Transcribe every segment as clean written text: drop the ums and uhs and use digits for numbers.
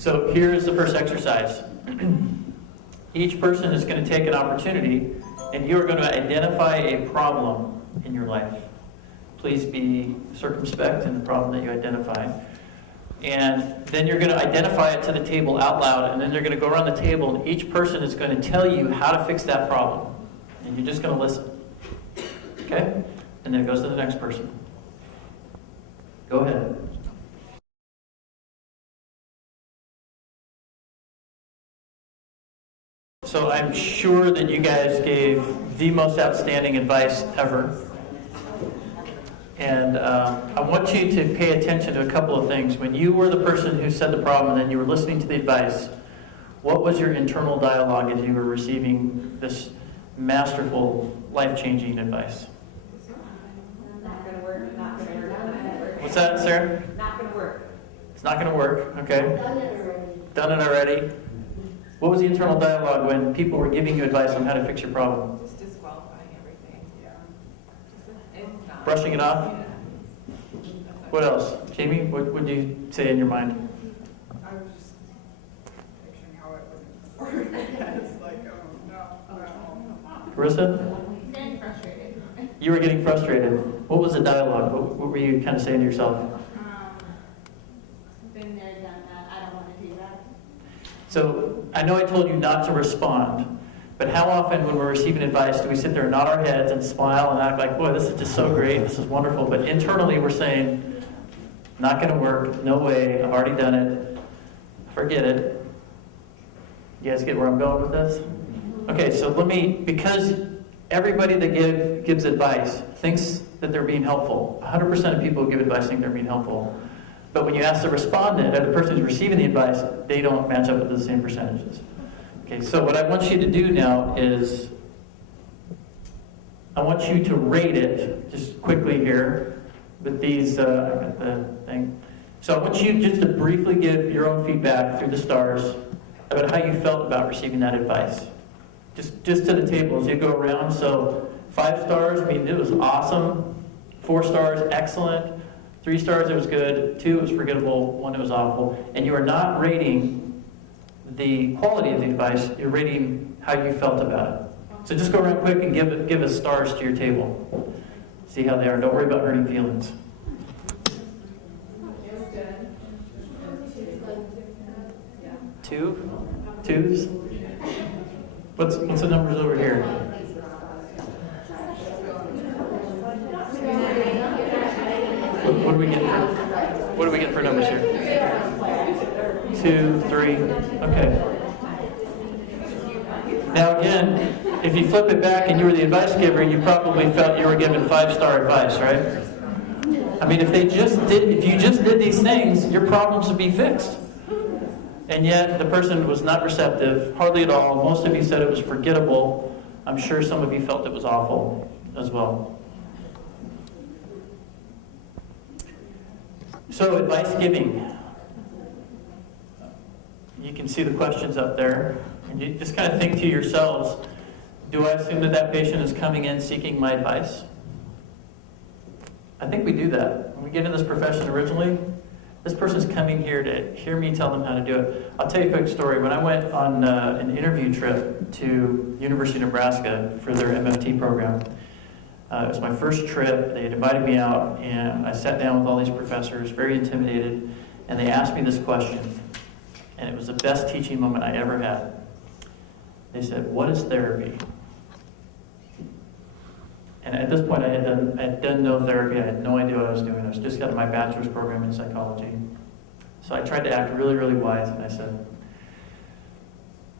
So here's the first exercise. Each person is going to take an opportunity, and you are going to identify a problem in your life. Please be circumspect in the problem that you identify. And then you're going to identify it to the table out loud, and then they're going to go around the table, and each person is going to tell you how to fix that problem. And you're just going to listen. Okay? And then it goes to the next person. Go ahead. So I'm sure that you guys gave the most outstanding advice ever. And I want you to pay attention to a couple of things. When you were the person who said the problem and then you were listening to the advice, what was your internal dialogue as you were receiving this masterful, life-changing advice? Not going to work, not going to work. What's that, Sarah? Not going to work. It's not going to work, okay. Done it already. What was the internal dialogue when people were giving you advice on how to fix your problem? Just disqualifying everything. Yeah. It's not. Brushing it off? Yeah. What else? Jamie, what would you say in your mind? I was just picturing how it wouldn't work. It's like, oh, no. Carissa? Getting frustrated. You were getting frustrated. What was the dialogue? What were you kind of saying to yourself? Been there, done that. I don't want to do that. So I know I told you not to respond, but how often when we're receiving advice do we sit there and nod our heads and smile and act like, boy, this is just so great, this is wonderful, but internally we're saying, not going to work, no way, I've already done it, forget it. You guys get where I'm going with this? Okay, so because everybody that gives advice thinks that they're being helpful. 100% of people who give advice think they're being helpful. But when you ask the respondent, or the person who's receiving the advice, they don't match up with the same percentages. Okay, so what I want you to do now is, I want you to rate it, just quickly here, with these, I got the thing. So I want you just to briefly give your own feedback through the stars about how you felt about receiving that advice. Just to the table as you go around. So 5 stars, I mean, it was awesome. 4 stars, excellent. 3 stars, it was good. 2, it was forgettable. 1, it was awful. And you are not rating the quality of the advice. You're rating how you felt about it. So just go around quick and give us stars to your table. See how they are. Don't worry about hurting feelings. It was good. 2? 2s? What's the numbers over here? What do we get for numbers here? 2, 3. Okay. Now again, if you flip it back and you were the advice giver, you probably felt you were given 5-star advice, right? I mean, if you just did these things, your problems would be fixed. And yet the person was not receptive, hardly at all. Most of you said it was forgettable. I'm sure some of you felt it was awful as well. So advice giving. You can see the questions up there. And you just kind of think to yourselves, do I assume that patient is coming in seeking my advice? I think we do that. When we get in this profession originally, this person's coming here to hear me tell them how to do it. I'll tell you a quick story. When I went on an interview trip to University of Nebraska for their MFT program, it was my first trip. They had invited me out, and I sat down with all these professors, very intimidated, and they asked me this question, and it was the best teaching moment I ever had. They said, "What is therapy?" And at this point, I had done no therapy. I had no idea what I was doing. I was just got my bachelor's program in psychology. So I tried to act really, really wise, and I said,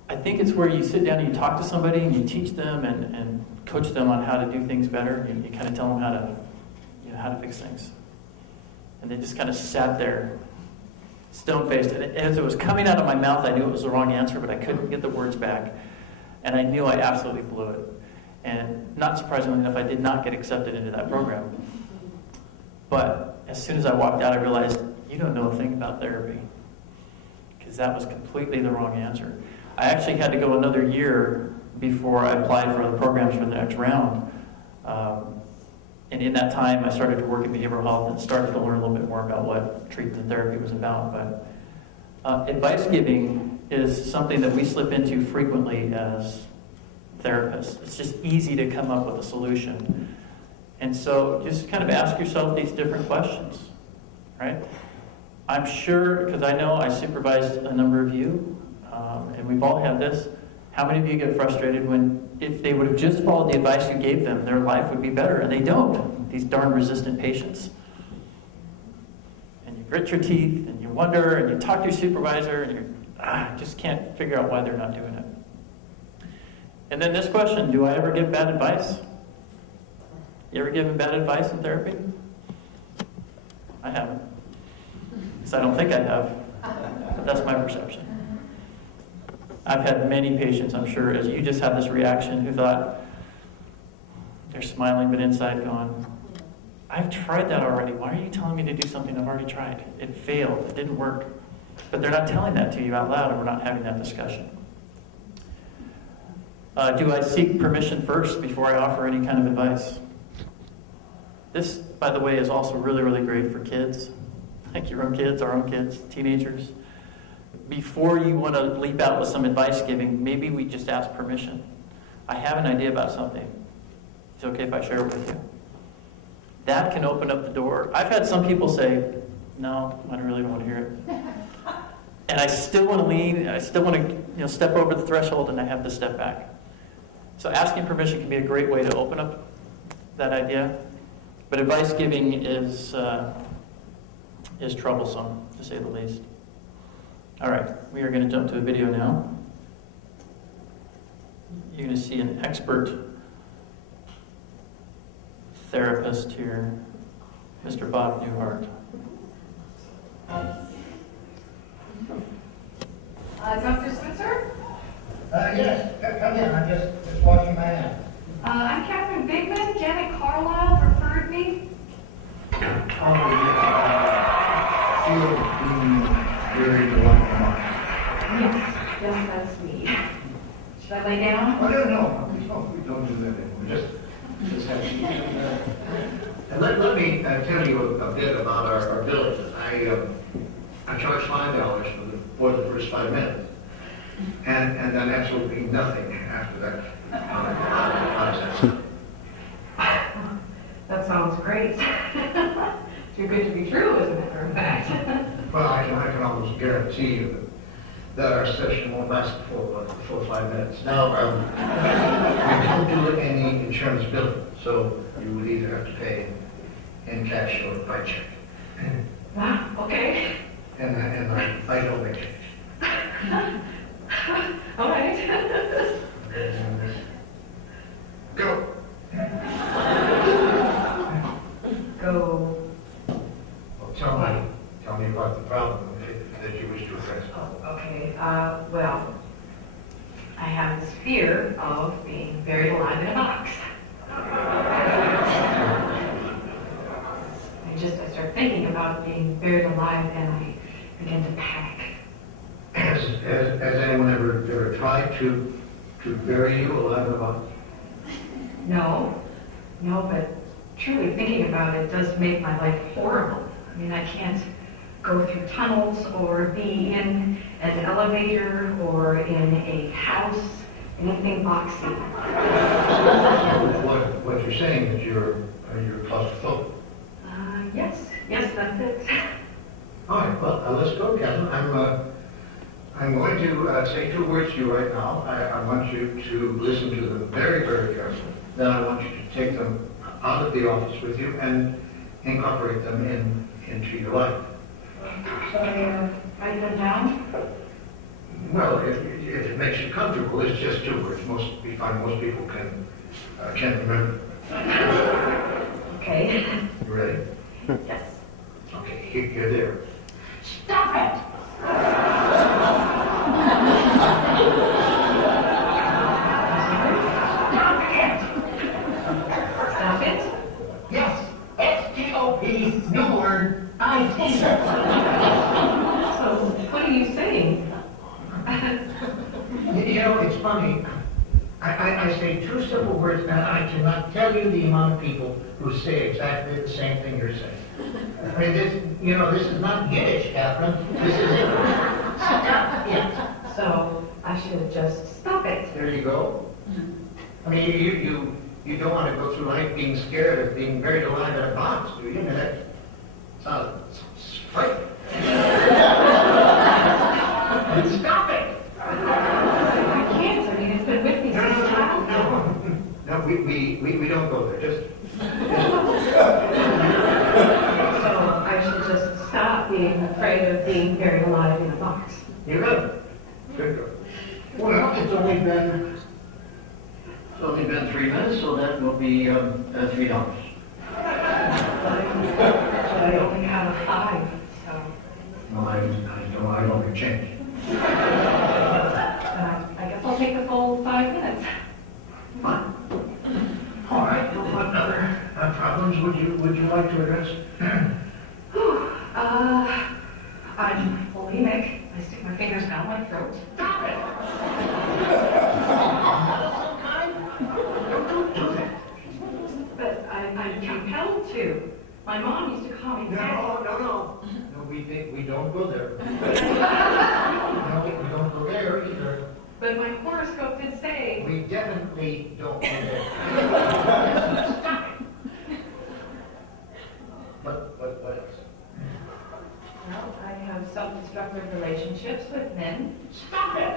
I think it's where you sit down and you talk to somebody and you teach them and coach them on how to do things better. You kind of tell them how to fix things. And they just kind of sat there, stone-faced. And as it was coming out of my mouth, I knew it was the wrong answer, but I couldn't get the words back. And I knew I absolutely blew it. And not surprisingly enough, I did not get accepted into that program. But as soon as I walked out, I realized, you don't know a thing about therapy. Because that was completely the wrong answer. I actually had to go another year before I applied for the programs for the next round. And in that time, I started to work in behavioral health and started to learn a little bit more about what treatment and therapy was about. But Advice giving is something that we slip into frequently as therapists. It's just easy to come up with a solution. And so just kind of ask yourself these different questions, right? I'm sure, because I know I supervised a number of you, and we've all had this. How many of you get frustrated when, if they would have just followed the advice you gave them, their life would be better, and they don't, these darn resistant patients. And you grit your teeth, and you wonder, and you talk to your supervisor, and you just can't figure out why they're not doing it. And then this question, do I ever give bad advice? You ever given bad advice in therapy? I haven't. Because I don't think I have. But that's my perception. I've had many patients, I'm sure, as you just had this reaction, who thought, they're smiling, but inside going, I've tried that already. Why are you telling me to do something I've already tried? It failed. It didn't work. But they're not telling that to you out loud, and we're not having that discussion. Do I seek permission first before I offer any kind of advice? This, by the way, is also really, really great for kids, like your own kids, our own kids, teenagers. Before you want to leap out with some advice giving, maybe we just ask permission. I have an idea about something. Is it okay if I share it with you? That can open up the door. I've had some people say, no, I really don't want to hear it. And I still want to lean, I still want to step over the threshold, and I have to step back. So asking permission can be a great way to open up that idea. But advice giving is troublesome, to say the least. All right, we are going to jump to a video now. You're going to see an expert therapist here, Mr. Bob Newhart. Dr. Switzer? Yes, come in. I'm just washing my hands. I'm Catherine Bigman. Janet Carlisle referred me. Oh, yeah. She'll be very delightful. Yes, that's me. Should I lay down? Oh, no, we don't do that anymore. Just have and let me tell you a bit about our billing. I charge $5 for the first 5 minutes, and then absolutely nothing after that. How does that sound? That sounds great. Too good to be true, as a matter of fact. Well, I can almost guarantee you that our session won't last for 5 minutes. Now, we don't do any insurance billing, so you would either have to pay in cash or by check. Wow, okay. And I don't make change. All right. Go. Go. Well, tell me about the problem that you wish to address. Oh, okay. Well, I have this fear of being buried alive in a box. I start thinking about being buried alive, and I begin to panic. Has anyone ever tried to bury you alive in a box? No, but truly thinking about it does make my life horrible. I mean, I can't go through tunnels or be in an elevator or in a house, anything boxy. What you're saying is you're claustrophobic. Yes, that's it. All right, well, let's go, Kevin. I'm going to say 2 words to you right now. I want you to listen to them very, very carefully. Then I want you to take them out of the office with you and incorporate them into your life. Should I write them down? Well, if it makes you comfortable, it's just 2 words. We find most people can't remember. Okay. You ready? Yes. Okay, here there. Stop it! Stop it? Yes, S-T-O-P, new word, I-T. So, what are you saying? It's funny. I say 2 simple words, and I cannot tell you the amount of people who say exactly the same thing you're saying. I mean, this is not Yiddish, Catherine. This is English. should just stop it. There you go. I mean, you don't want to go through life being scared of being buried alive in a box, do you? That sounds frightening. Stop it! I can't. I mean, it's been with me since childhood. No, we don't go there. Just So I should just stop being afraid of being buried alive in a box. you go. Good girl. Well, it's only been 3 minutes, so that will be $3. But I only have a 5, so No, I don't get change. I guess I'll take the full 5 minutes. Fine. All right. What other problems would you like to address? I'm bulimic. I stick my fingers down my throat. Stop it! But I'm compelled to. My mom used to call me Daddy. No, we don't go there. No, we don't go there either. But my horoscope did say. We definitely don't go there. Stop it! What else? Well, I have self-destructive relationships with men. Stop it!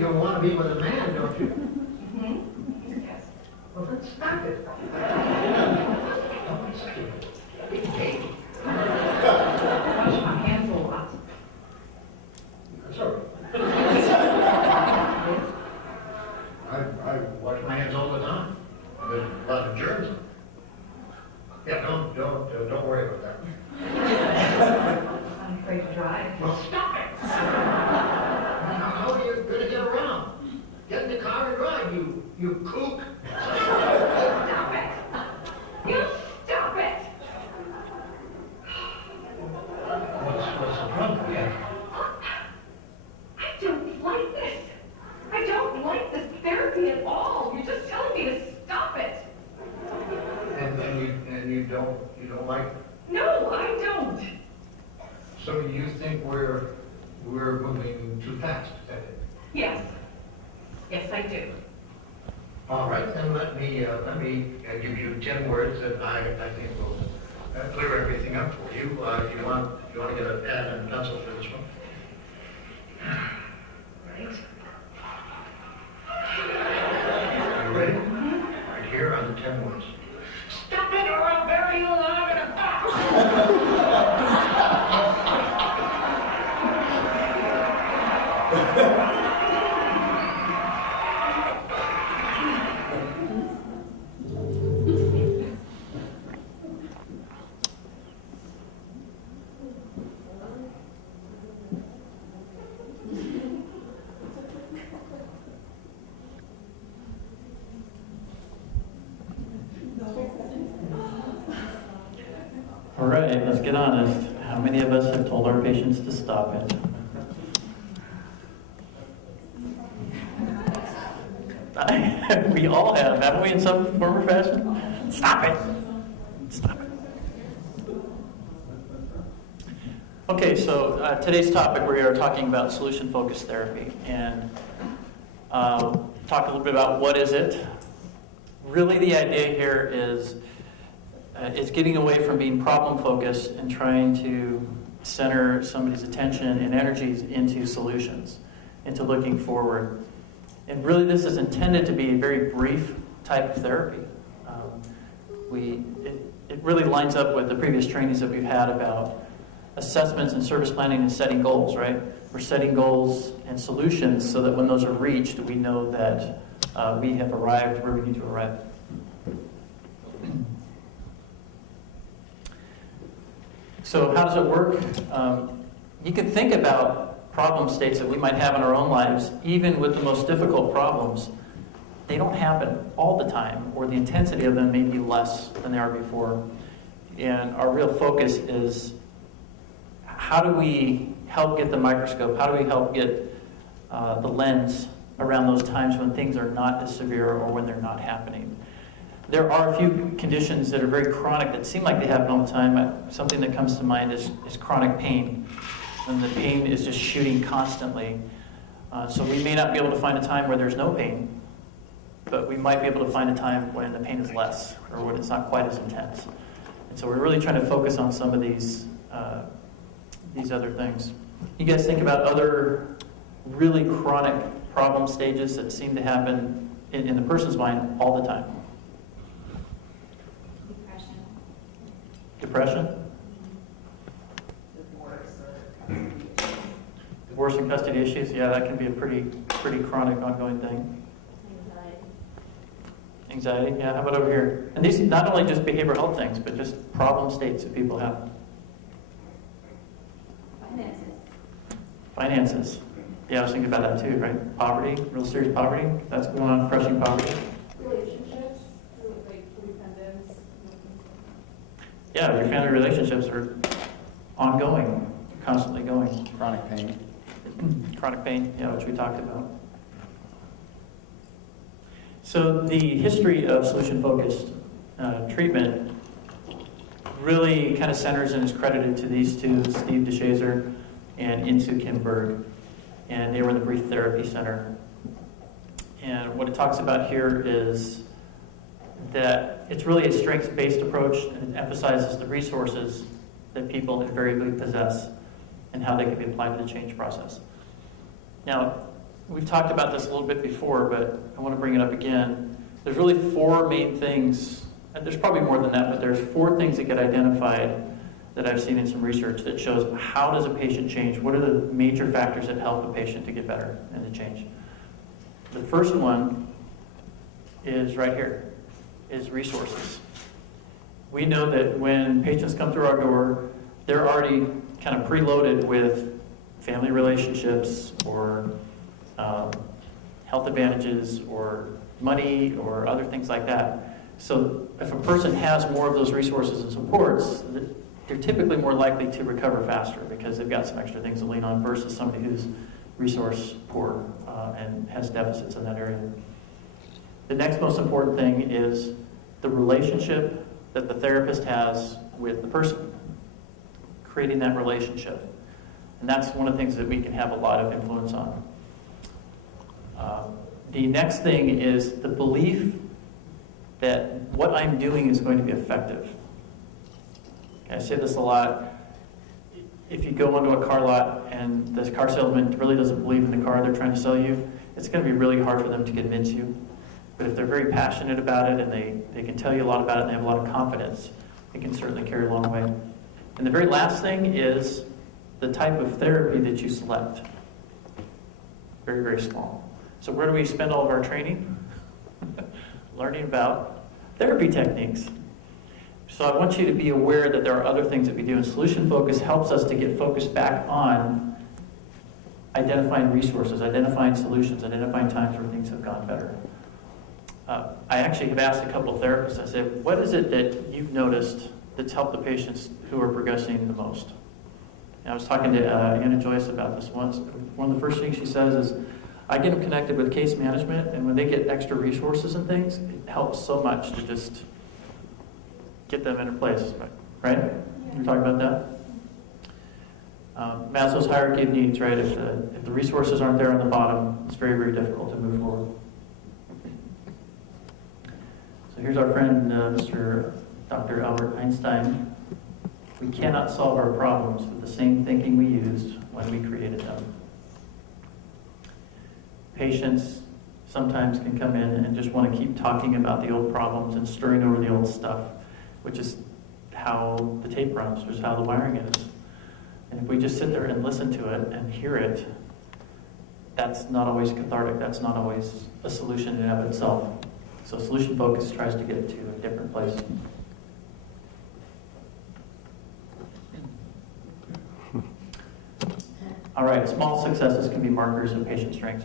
You want to be with a man, don't you? Mm-hmm. Yes. Well, then stop it. Don't be stupid. Hey, I wash my hands a lot. that's all right. I wash my hands all the time. There's a lot of germs. Yeah, don't worry about that. I'm afraid to drive. Well, stop it! How are you going to get around? Get in the car and drive, you kook. Stop it! You stop it! What's the problem? Yeah. I don't like this. I don't like this therapy at all. You're just telling me to stop it. And you don't like. No, I don't. So you think we're moving too fast? Is that it? Yes. Yes, I do. All right, then let me give you 10 words that I think will clear everything up for you. If you want to get a pen and pencil for this one. Right? You ready? Right here are the 10 words. Stop it or I'll bury you alive in a box! All right, let's get honest. How many of us have told our patients to stop it? We all have, haven't we, in some form or fashion? Stop it! Stop it. Okay, so today's topic, we are talking about solution-focused therapy, and talk a little bit about what is it. Really, the idea here is getting away from being problem-focused and trying to center somebody's attention and energies into solutions, into looking forward. And really, this is intended to be a very brief type of therapy. It really lines up with the previous trainings that we've had about assessments and service planning and setting goals, right? We're setting goals and solutions so that when those are reached, we know that we have arrived where we need to arrive. So how does it work? You can think about problem states that we might have in our own lives, even with the most difficult problems. They don't happen all the time, or the intensity of them may be less than they are before. And our real focus is, how do we help get the microscope? How do we help get the lens around those times when things are not as severe or when they're not happening? There are a few conditions that are very chronic that seem like they happen all the time. Something that comes to mind is chronic pain. when the pain is just shooting constantly. So we may not be able to find a time where there's no pain, but we might be able to find a time when the pain is less or when it's not quite as intense. And so we're really trying to focus on some of these other things. You guys think about other really chronic problem stages that seem to happen in the person's mind all the time. Depression? Divorce and custody issues, yeah, that can be a pretty chronic, ongoing thing. Anxiety, yeah, how about over here? And these not only just behavioral health things, but just problem states that people have. Finances. Yeah, I was thinking about that too, right? Poverty, real serious poverty. That's going on, crushing poverty. Relationships, like codependence. Yeah, your family relationships are ongoing, constantly going. Chronic pain. Chronic pain, yeah, which we talked about. So the history of solution-focused treatment really kind of centers and is credited to these two, Steve DeShazer and Insu Kim Berg. And they were in the Brief Therapy Center. And what it talks about here is that it's really a strengths-based approach, and it emphasizes the resources that people invariably possess and how they can be applied to the change process. Now, we've talked about this a little bit before, but I want to bring it up again. There's really four main things, and there's probably more than that, but there's four things that get identified that I've seen in some research that shows how does a patient change? What are the major factors that help a patient to get better and to change? The first one is right here, is resources. We know that when patients come through our door, they're already kind of preloaded with family relationships or health advantages or money or other things like that. So if a person has more of those resources and supports, they're typically more likely to recover faster because they've got some extra things to lean on versus somebody who's resource poor and has deficits in that area. The next most important thing is the relationship that the therapist has with the person, creating that relationship. And that's one of the things that we can have a lot of influence on. The next thing is the belief that what I'm doing is going to be effective. I say this a lot. If you go onto a car lot and the car salesman really doesn't believe in the car they're trying to sell you, it's going to be really hard for them to convince you. But if they're very passionate about it and they can tell you a lot about it and they have a lot of confidence, it can certainly carry a long way. And the very last thing is the type of therapy that you select. Very, very small. So where do we spend all of our training? Learning about therapy techniques. So I want you to be aware that there are other things that we do, and solution focus helps us to get focused back on identifying resources, identifying solutions, identifying times where things have gone better. I actually have asked a couple of therapists, I said, what is it that you've noticed that's helped the patients who are progressing the most? And I was talking to Anna Joyce about this once. One of the first things she says is, I get them connected with case management, and when they get extra resources and things, it helps so much to just get them into place, right? You're talking about that? Maslow's hierarchy of needs, right? If the resources aren't there on the bottom, it's very, very difficult to move forward. So here's our friend, Dr. Albert Einstein. We cannot solve our problems with the same thinking we used when we created them. Patients sometimes can come in and just want to keep talking about the old problems and stirring over the old stuff, which is how the tape runs, which is how the wiring is. And if we just sit there and listen to it and hear it, that's not always cathartic. That's not always a solution in and of itself. So solution focus tries to get it to a different place. All right, small successes can be markers of patient strengths.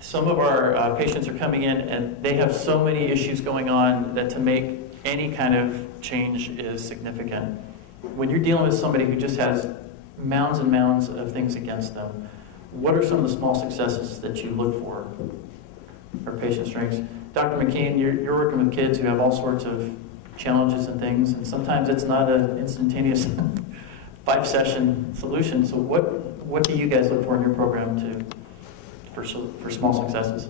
Some of our patients are coming in and they have so many issues going on that to make any kind of change is significant. When you're dealing with somebody who just has mounds and mounds of things against them, what are some of the small successes that you look for patient strengths? Dr. McKean, you're working with kids who have all sorts of challenges and things, and sometimes it's not an instantaneous 5-session solution. So what do you guys look for in your program for small successes?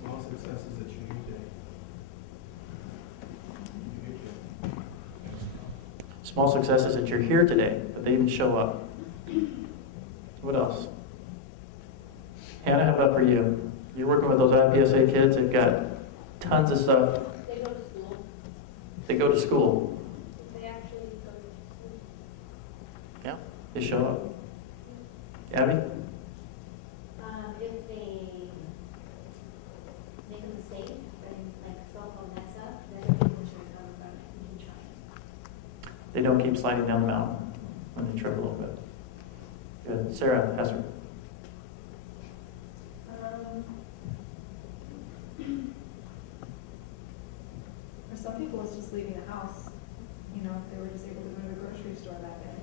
Small successes that you need to. Small successes that you're here today, but they didn't show up. What else? Hannah, how about for you? You're working with those IPSA kids. They've got tons of stuff. They go to school. They go to school. They actually go to school. Yeah, they show up. Abby? If they make a mistake, and like a cell phone mess up, then they're able to recover from it and keep trying. They don't keep sliding down the mountain when they trip a little bit. Good. Sarah, Hesser. For some people, it's just leaving the house, you know, if they were just able to go to the grocery store that day.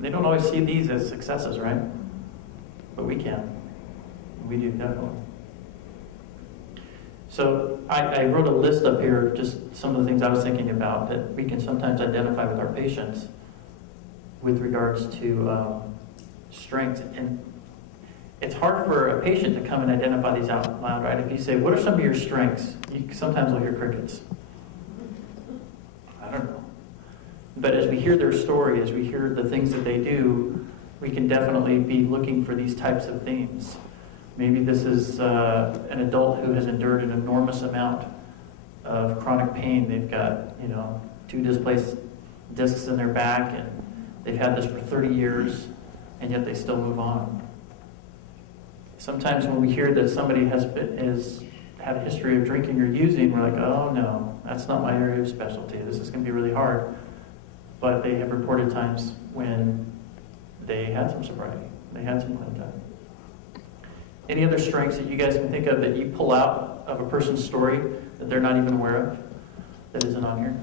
They don't always see these as successes, right? But we can. We do, definitely. So I wrote a list up here of just some of the things I was thinking about that we can sometimes identify with our patients with regards to strengths. And it's hard for a patient to come and identify these out loud, right? If you say, what are some of your strengths? Sometimes we'll hear crickets. I don't know. But as we hear their story, as we hear the things that they do, we can definitely be looking for these types of themes. Maybe this is an adult who has endured an enormous amount of chronic pain. They've got, 2 displaced discs in their back, and they've had this for 30 years, and yet they still move on. Sometimes when we hear that somebody has had a history of drinking or using, we're like, oh no, that's not my area of specialty. This is going to be really hard. But they have reported times when they had some sobriety, they had some clean time. Any other strengths that you guys can think of that you pull out of a person's story that they're not even aware of, that isn't on here?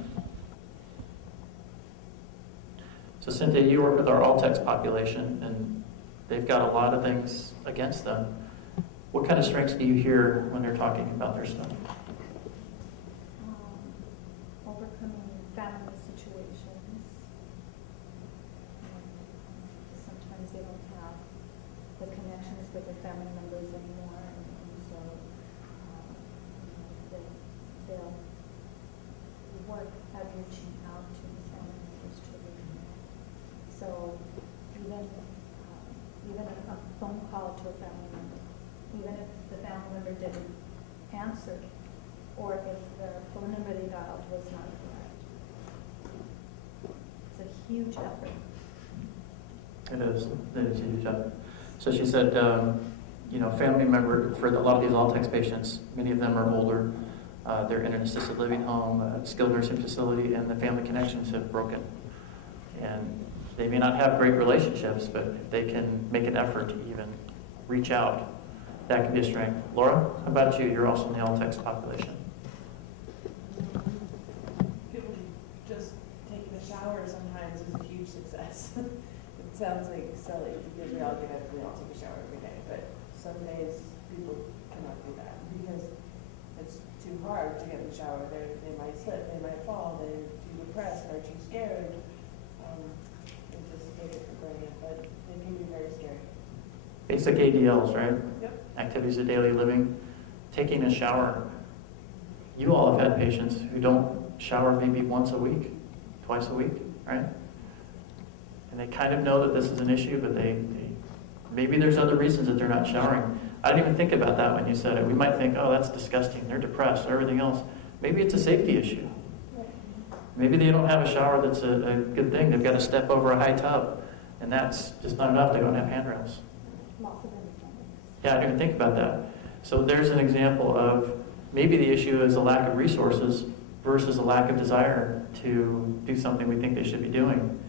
So Cynthia, you work with our all-text population, and they've got a lot of things against them. What kind of strengths do you hear when they're talking about their stuff? Overcoming family situations. Sometimes they don't have the connections with their family members anymore, and so they'll work at reaching out to the family members to reconnect. So even a phone call to a family member, even if the family member didn't answer, or if the phone number they dialed was not correct. It's a huge effort. It is a huge effort. So she said, family member, for a lot of these all-text patients, many of them are older. They're in an assisted living home, a skilled nursing facility, and the family connections have broken. And they may not have great relationships, but if they can make an effort to even reach out, that can be a strength. Laura, how about you? You're also in the all-text population. People just taking a shower sometimes is a huge success. It sounds like silly because we all take a shower every day, but some days people cannot do that because it's too hard to get in the shower. They might slip, they might fall, they're too depressed, they're too scared. They just take it for granted, but it can be very scary. Basic ADLs, right? Yep. Activities of daily living. Taking a shower. You all have had patients who don't shower maybe once a week, twice a week, right? And they kind of know that this is an issue, but maybe there's other reasons that they're not showering. I didn't even think about that when you said it. We might think, oh, that's disgusting. They're depressed, everything else. Maybe it's a safety issue. Maybe they don't have a shower that's a good thing. They've got to step over a high tub, and that's just not enough. They don't have handrails. Lots of independence. Yeah, I didn't even think about that. So there's an example of maybe the issue is a lack of resources versus a lack of desire to do something we think they should be doing.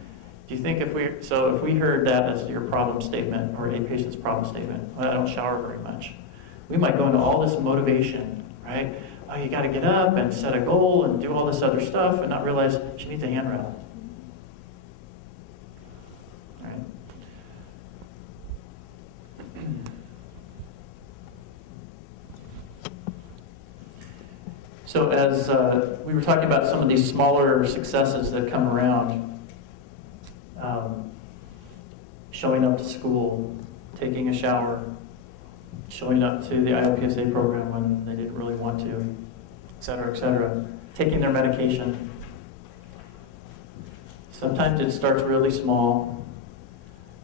Do you think if we heard that as your problem statement or a patient's problem statement, well, I don't shower very much, we might go into all this motivation, right? Oh, you got to get up and set a goal and do all this other stuff and not realize she needs a handrail. Right? So as we were talking about some of these smaller successes that come around, showing up to school, taking a shower, showing up to the IOPSA program when they didn't really want to, et cetera, taking their medication. Sometimes it starts really small,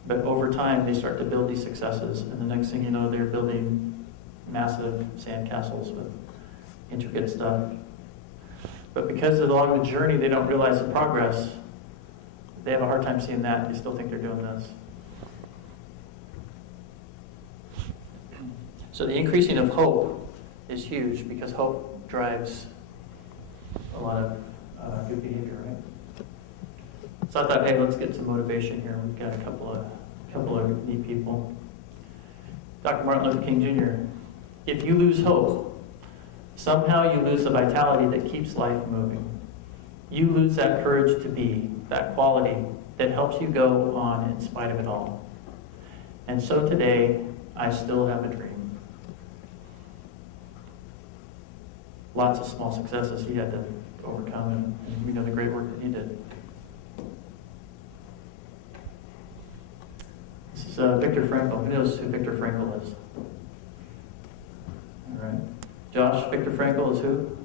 but over time they start to build these successes, and the next thing you know, they're building massive sandcastles with intricate stuff. But because along the journey they don't realize the progress, they have a hard time seeing that. They still think they're doing this. So the increasing of hope is huge, because hope drives a lot of good behavior, right? So I thought, hey, let's get some motivation here. We've got a couple of neat people. Dr. Martin Luther King Jr., if you lose hope, somehow you lose the vitality that keeps life moving. You lose that courage to be, that quality that helps you go on in spite of it all. And so today, I still have a dream. Lots of small successes he had to overcome, and we know the great work that he did. This is Viktor Frankl. Who knows who Viktor Frankl is? All right. Josh, Viktor Frankl is who?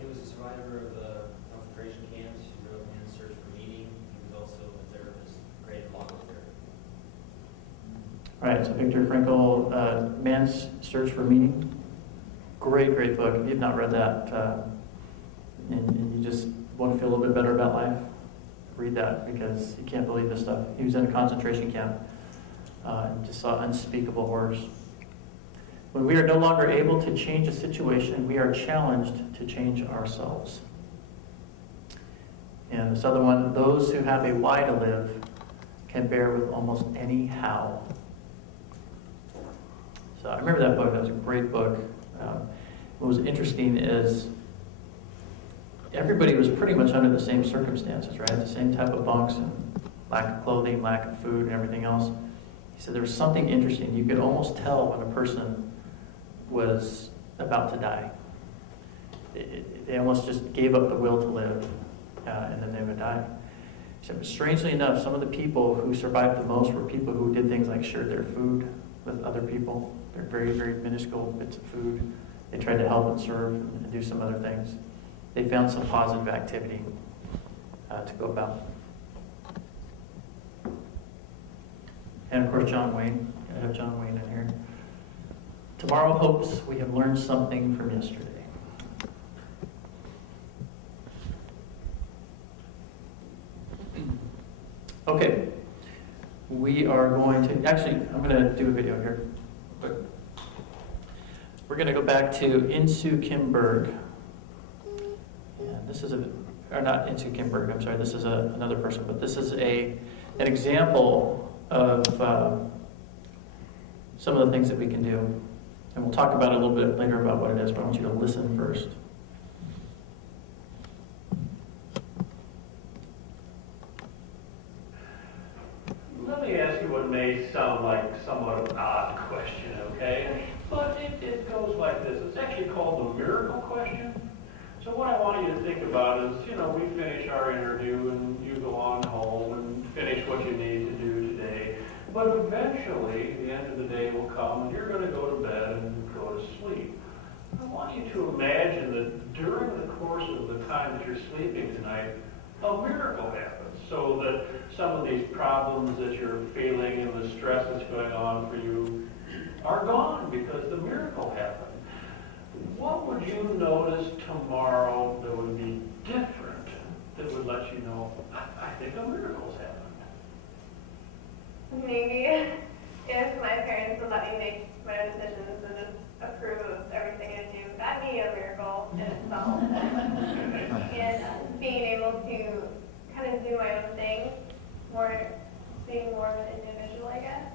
He was a survivor of the concentration camps. He wrote Man's Search for Meaning. He was also a therapist, great logotherapy. All right, so Viktor Frankl, Man's Search for Meaning. Great book. If you've not read that, and you just want to feel a little bit better about life, read that, because you can't believe this stuff. He was in a concentration camp and just saw unspeakable horrors. When we are no longer able to change a situation, we are challenged to change ourselves. And this other one, those who have a why to live can bear with almost any how. So I remember that book. That was a great book. What was interesting is everybody was pretty much under the same circumstances, right? The same type of bunks and lack of clothing, lack of food, and everything else. He said there was something interesting. You could almost tell when a person was about to die. They almost just gave up the will to live, and then they would die. He said, but strangely enough, some of the people who survived the most were people who did things like share their food with other people. They're very, very minuscule bits of food. They tried to help and serve and do some other things. They found some positive activity to go about. And of course, John Wayne. I have John Wayne in here. Tomorrow hopes we have learned something from yesterday. Okay. We are going to, actually, I'm going to do a video here. But we're going to go back to Insoo Kim Berg. And this is or not Insoo Kim Berg, I'm sorry, this is another person, but this is an example of some of the things that we can do. And we'll talk about it a little bit later about what it is, but I want you to listen first. Let me ask you what may sound like somewhat of an odd question, okay? But it goes like this. It's actually called the miracle question. So what I want you to think about is, we finish our interview and you go on home and finish what you need to do today. But eventually, the end of the day will come and you're going to go to bed and go to sleep. I want you to imagine that during the course of the time that you're sleeping tonight, a miracle happens, so that some of these problems that you're feeling and the stress that's going on for you are gone because the miracle happened. What would you notice tomorrow that would be different, that would let you know, I think a miracle's happened? Maybe if my parents would let me make my own decisions and just approve of everything I do, that'd be a miracle in itself. And being able to kind of do my own thing, being more of an individual, I guess.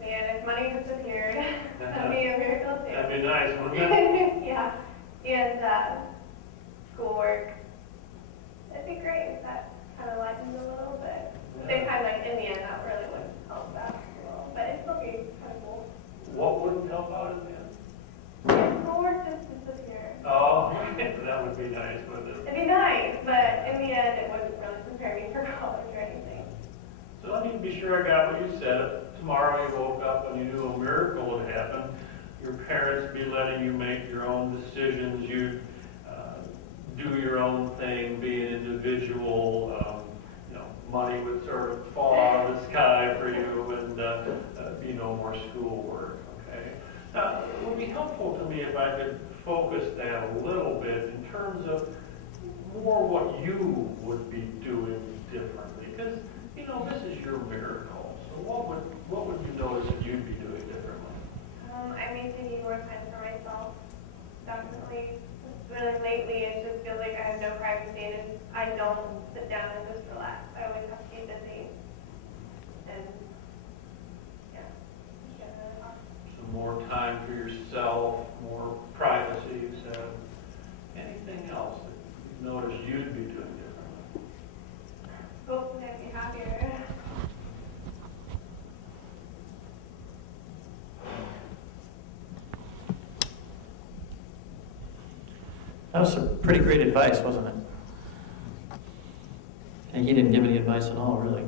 And if money disappeared, that'd be a miracle too. That'd be nice, wouldn't it? Yeah. And schoolwork, that'd be great if that kind of lightens a little bit. Same time, like in the end, that really would help that well, but it'd still be kind of cool. What wouldn't help out in the end? Yeah, schoolwork just disappeared. be nice, wouldn't it? It'd be nice, but in the end, it wouldn't really prepare me for college or anything. So let me be sure I got what you said. Tomorrow you woke up and you knew a miracle had happened. Your parents be letting you make your own decisions. You do your own thing, be an individual. Money would sort of fall out of the sky for you, and be no more schoolwork. Okay. Now, it would be helpful to me if I could focus that a little bit in terms of more what you would be doing differently, because this is your miracle. So what would you notice that you'd be doing differently? I may taking more time for myself, definitely. Really lately, it just feels like I have no privacy, and I don't sit down and just relax. I always have to be busy. And, yeah, can't really talk. So more time for yourself, more privacy, you said. Anything else that you notice you'd be doing differently? Hopefully I'd be happier. That was some pretty great advice, wasn't it? And he didn't give any advice at all, really.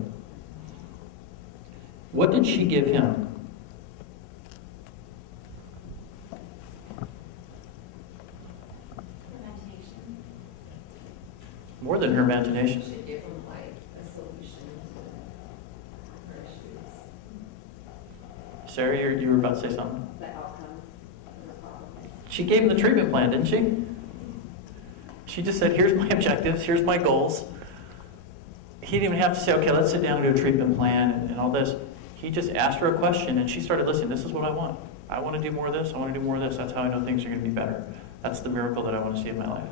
What did she give him? Imagination. More than her imagination. Should give them like a solution to her issues, Sarah, you were about to say something. the outcomes of the problems. She gave him the treatment plan, didn't she? She just said, here's my objectives, here's my goals. He didn't even have to say, okay, let's sit down and do a treatment plan and all this. He just asked her a question, and she started listening. This is what I want. I want to do more of this. I want to do more of this. That's how I know things are going to be better. That's the miracle that I want to see in my life.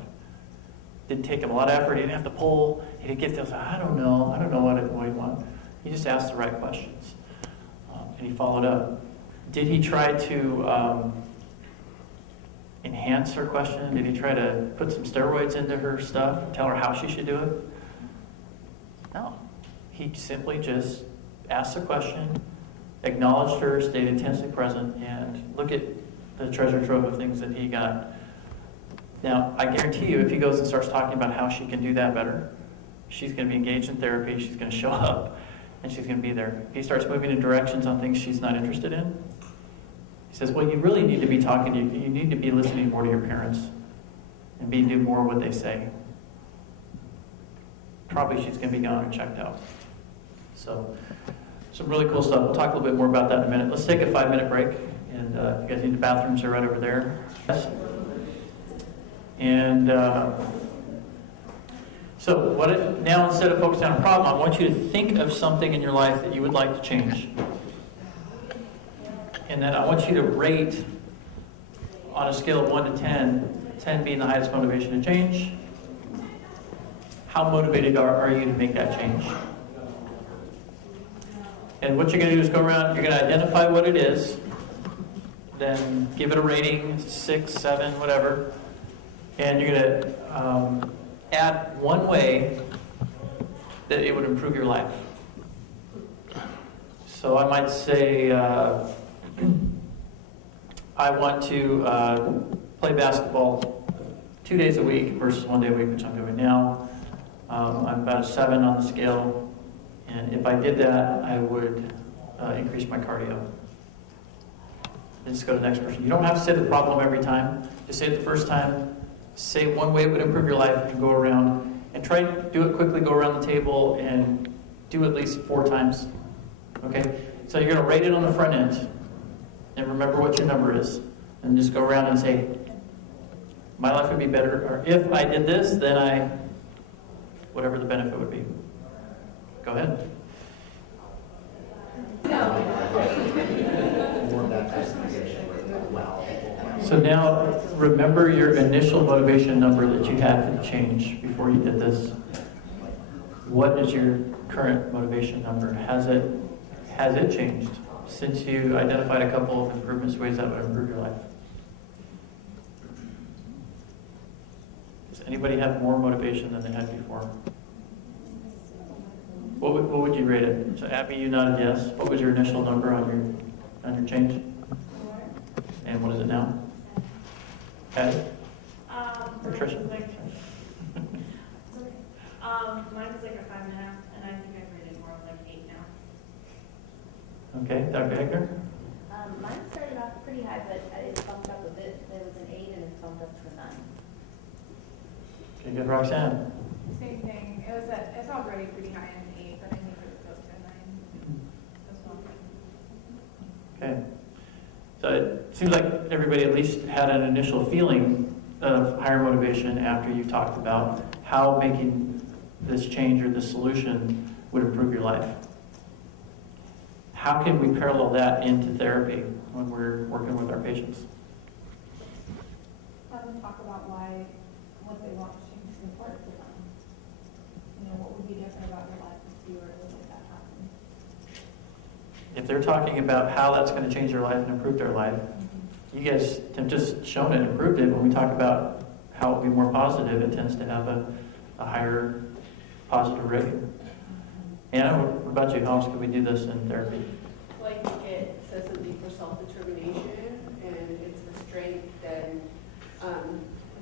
Didn't take him a lot of effort. He didn't have to pull. He didn't get this, I don't know what he wants. He just asked the right questions, and he followed up. Did he try to enhance her question? Did he try to put some steroids into her stuff, tell her how she should do it? No. He simply just asked the question, acknowledged her, stayed intensely present, and look at the treasure trove of things that he got. Now, I guarantee you, if he goes and starts talking about how she can do that better, she's going to be engaged in therapy, she's going to show up, and she's going to be there. If he starts moving in directions on things she's not interested in, he says, well, you really need to be talking to you need to be listening more to your parents and do more what they say. Probably she's going to be gone and checked out. So, some really cool stuff. We'll talk a little bit more about that in a minute. Let's take a 5-minute break. And if you guys need the bathrooms, they're right over there. Yes. And now instead of focusing on a problem, I want you to think of something in your life that you would like to change. And then I want you to rate on a scale of 1 to 10, 10 being the highest motivation to change. How motivated are you to make that change? And what you're going to do is go around, you're going to identify what it is, then give it a rating, 6, 7, whatever. And you're going to add one way that it would improve your life. So I might say, I want to play basketball 2 days a week versus 1 day a week, which I'm doing now. I'm about a 7 on the scale. And if I did that, I would increase my cardio. Then just go to the next person. You don't have to say the problem every time. Just say it the first time. Say one way it would improve your life and go around. And try to do it quickly, go around the table and do at least 4 times. Okay? So you're going to rate it on the front end. And remember what your number is. And just go around and say, my life would be better. Or if I did this, then whatever the benefit would be. Go ahead. So now, remember your initial motivation number that you had for the change before you did this. What is your current motivation number? Has it changed since you identified a couple of improvements, ways that would improve your life? Does anybody have more motivation than they had before? What would you rate it? So Abby, you nodded yes. What was your initial number on your change? And what is it now? Patty? Or Tricia? Mine was like a 5.5, and I think I've rated more of like 8 now. Okay, Dr. Hegner? Mine started off pretty high, but it bumped up a bit. It was an 8 and it's bumped up to a 9. Okay, good. Roxanne? Same thing. It's already pretty high in 8, but I think it goes to a 9 as well. Okay. So it seems like everybody at least had an initial feeling of higher motivation after you talked about how making this change or this solution would improve your life. How can we parallel that into therapy when we're working with our patients? Have them talk about what they want to change is important to them. You know, what would be different about your life if you were to make that happen? If they're talking about how that's going to change their life and improve their life, you guys have just shown it, improved it. When we talk about how it will be more positive, it tends to have a higher positive rating. Anna, what about you? How else can we do this in therapy? Like it says something for self-determination and it's a strength, then I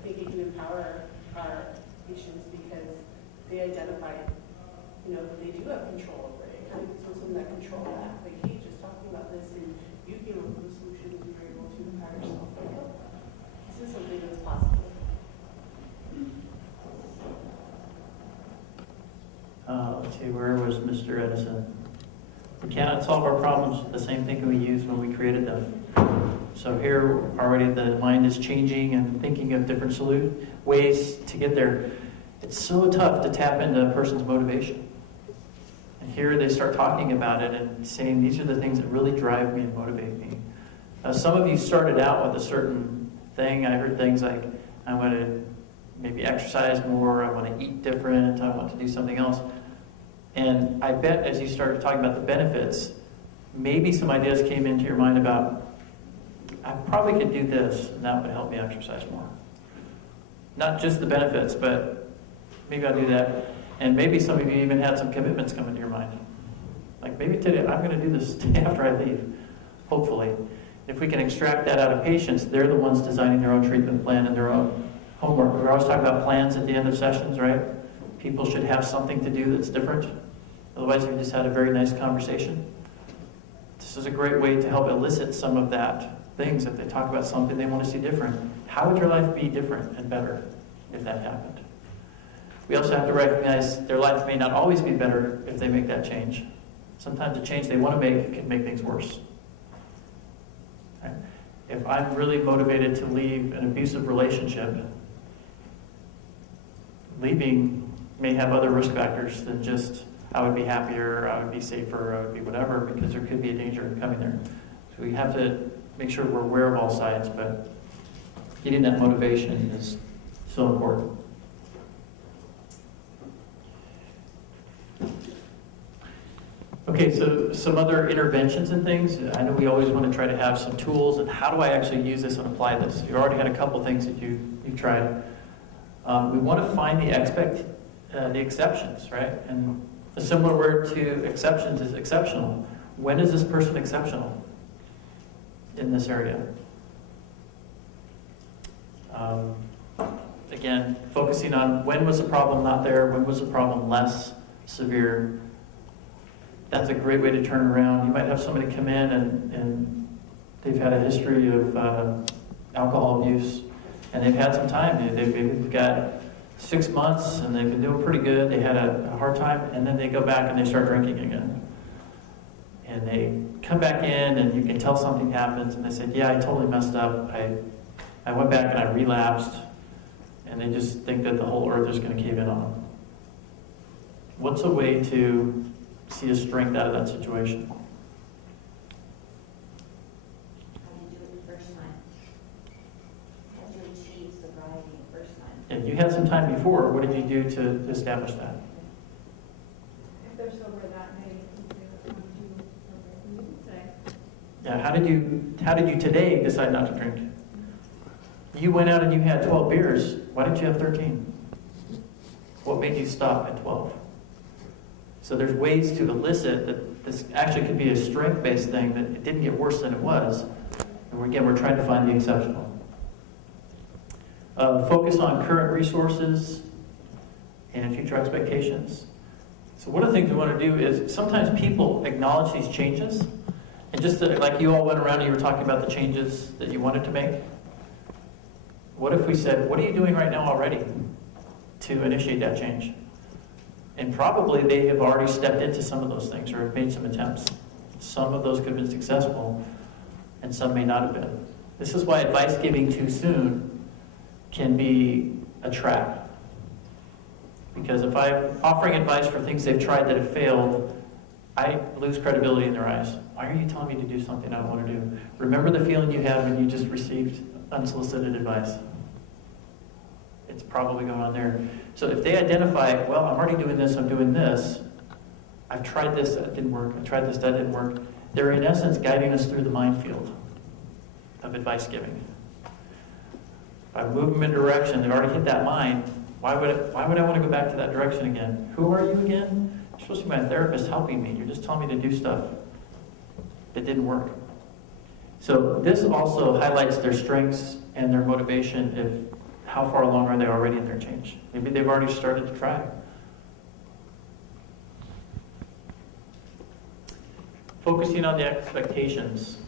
think it can empower our patients because they identify, that they do have control over it. It kind of gives them some of that control back. Like, hey, just talking about this and you came up with a solution and you're able to empower yourself. Like, oh, this is something that's possible. Let's see, where was Mr. Edison? We cannot solve our problems with the same thinking we used when we created them. So here already the mind is changing and thinking of different ways to get there. It's so tough to tap into a person's motivation. And here they start talking about it and saying, these are the things that really drive me and motivate me. Some of you started out with a certain thing. I heard things like, I want to maybe exercise more, I want to eat different, I want to do something else. And I bet as you started talking about the benefits, maybe some ideas came into your mind about, I probably could do this, and that would help me exercise more. Not just the benefits, but maybe I'll do that. And maybe some of you even had some commitments come into your mind. Like maybe today, I'm going to do this after I leave, hopefully. If we can extract that out of patients, they're the ones designing their own treatment plan and their own homework. We're always talking about plans at the end of sessions, right? People should have something to do that's different. Otherwise, we just had a very nice conversation. This is a great way to help elicit some of that things. If they talk about something they want to see different, how would your life be different and better if that happened? We also have to recognize their life may not always be better if they make that change. Sometimes the change they want to make can make things worse. Right? If I'm really motivated to leave an abusive relationship, leaving may have other risk factors than just I would be happier, I would be safer, I would be whatever, because there could be a danger coming there. So we have to make sure we're aware of all sides, but getting that motivation is so important. Okay, so some other interventions and things. I know we always want to try to have some tools, and how do I actually use this and apply this? You already had a couple things that you've tried. We want to find the exceptions, right? And a similar word to exceptions is exceptional. When is this person exceptional in this area? Again, focusing on when was the problem not there, when was the problem less severe. That's a great way to turn around. You might have somebody come in and they've had a history of alcohol abuse, and they've had some time. They've got 6 months, and they've been doing pretty good. They had a hard time, and then they go back and they start drinking again. And they come back in, and you can tell something happens, and they said, yeah, I totally messed up. I went back and I relapsed, and they just think that the whole earth is going to cave in on them. What's a way to see a strength out of that situation? How did you do it the first time? How did you achieve sobriety the first time? And you had some time before. What did you do to establish that? If they're sober that night, they want to do today. Yeah, how did you today decide not to drink? You went out and you had 12 beers. Why didn't you have 13? What made you stop at 12? So there's ways to elicit that this actually could be a strength-based thing, that it didn't get worse than it was. And again, we're trying to find the exceptional. Focus on current resources. and future expectations. So one of the things we want to do is sometimes people acknowledge these changes, and just like you all went around and you were talking about the changes that you wanted to make. What if we said, what are you doing right now already to initiate that change? And probably they have already stepped into some of those things or have made some attempts. Some of those could have been successful, and some may not have been. This is why advice giving too soon can be a trap. Because if I'm offering advice for things they've tried that have failed, I lose credibility in their eyes. Why are you telling me to do something I don't want to do? Remember the feeling you had when you just received unsolicited advice. It's probably going on there. So if they identify, well, I'm already doing this, I'm doing this, I've tried this, that didn't work, I tried this, that didn't work, they're in essence guiding us through the minefield of advice giving. If I move them in a direction, they've already hit that mine, why would I want to go back to that direction again? Who are you again? You're supposed to be my therapist helping me. You're just telling me to do stuff that didn't work. So this also highlights their strengths and their motivation. If how far along are they already in their change? Maybe they've already started to try. Focusing on the expectations.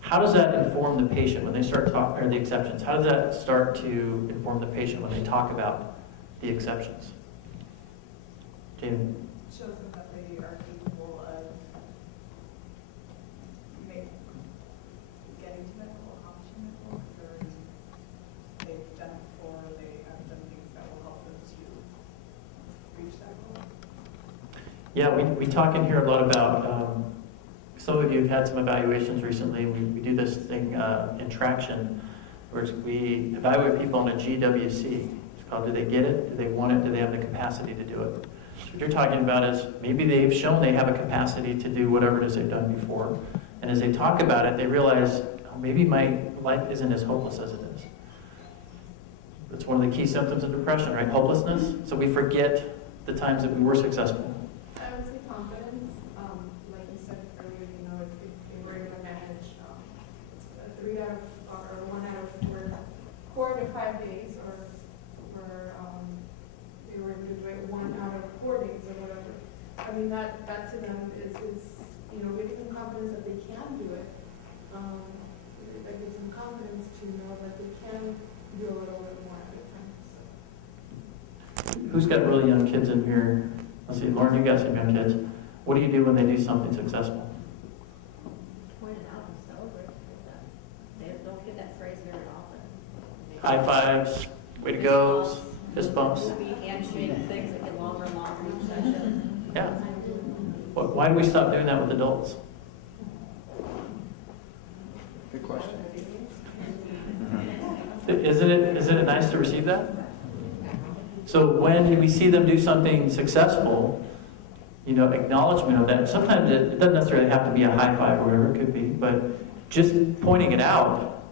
How does that inform the patient when they start talking, or the exceptions? How does that start to inform the patient when they talk about the exceptions? Jamie? Shows them that they are capable of getting to that goal, accomplishing that goal, because they've done it before, they have done things that will help them to reach that goal. Yeah, we talk in here a lot about, some of you have had some evaluations recently. We do this thing in Traction, where we evaluate people on a GWC. It's called, do they get it? Do they want it? Do they have the capacity to do it? So what you're talking about is maybe they've shown they have a capacity to do whatever it is they've done before. And as they talk about it, they realize, oh, maybe my life isn't as hopeless as it is. That's one of the key symptoms of depression, right? Hopelessness. So we forget the times that we were successful. I would say confidence. Like you said earlier, you know, if we're able to manage 3 out of, or 1 out of 4 to 5 days, or they were able to do it 1 out of 4 days or whatever. I mean, that to them is you know, giving them confidence that they can do it. That gives them confidence to know that they can do a little bit more at a time. So. Who's got really young kids in here? Let's see, Lauren, you got some young kids. What do you do when they do something successful? Point it out and celebrate with them. They don't get that phrase very often. High fives, way to go, fist bumps. Handshake, things that get longer and longer each session. Yeah. Why do we stop doing that with adults? Good question. Isn't it nice to receive that? So when we see them do something successful, you know, acknowledgement of that. Sometimes it doesn't necessarily have to be a high five or whatever it could be, but just pointing it out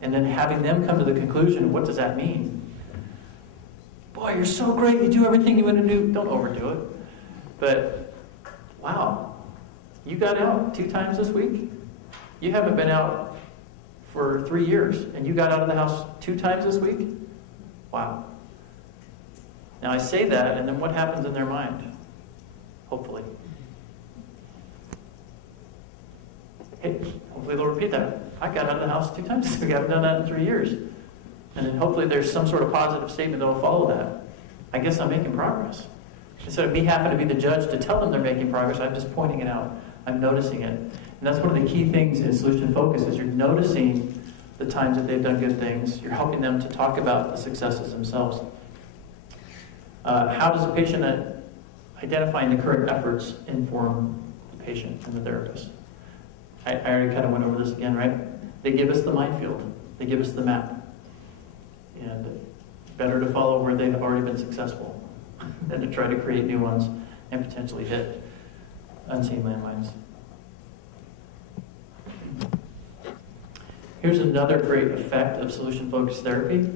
and then having them come to the conclusion, what does that mean? Boy, you're so great. You do everything you want to do. Don't overdo it. But, wow, you got out 2 times this week? You haven't been out for 3 years, and you got out of the house 2 times this week? Wow. Now I say that, and then what happens in their mind? Hopefully. Hey, hopefully they'll repeat that. I got out of the house 2 times this week. I haven't done that in 3 years. And then hopefully there's some sort of positive statement that will follow that. I guess I'm making progress. Instead of me having to be the judge to tell them they're making progress, I'm just pointing it out. I'm noticing it. And that's one of the key things in solution focus is you're noticing the times that they've done good things. You're helping them to talk about the successes themselves. How does a patient identifying the current efforts inform the patient and the therapist? I already kind of went over this again, right? They give us the minefield. They give us the map. And it's better to follow where they have already been successful than to try to create new ones and potentially hit unseen landmines. Here's another great effect of solution-focused therapy.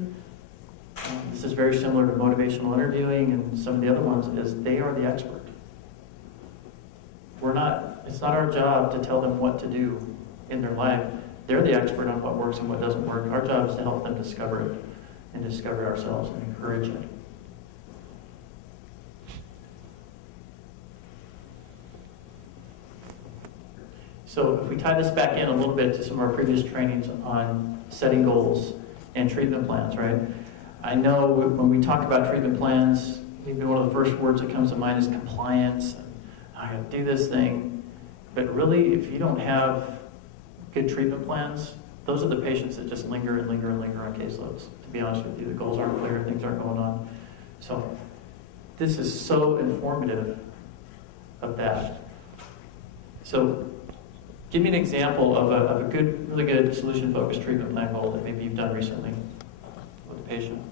This is very similar to motivational interviewing and some of the other ones, is they are the expert. It's not our job to tell them what to do in their life. They're the expert on what works and what doesn't work. Our job is to help them discover it and discover ourselves and encourage it. So if we tie this back in a little bit to some of our previous trainings on setting goals and treatment plans, right? I know when we talk about treatment plans, maybe one of the first words that comes to mind is compliance. I gotta do this thing. But really, if you don't have good treatment plans, those are the patients that just linger and linger and linger on caseloads. To be honest with you, the goals aren't clear, things aren't going on. So this is so informative of that. So give me an example of a good, really good solution-focused treatment plan goal that maybe you've done recently with a patient.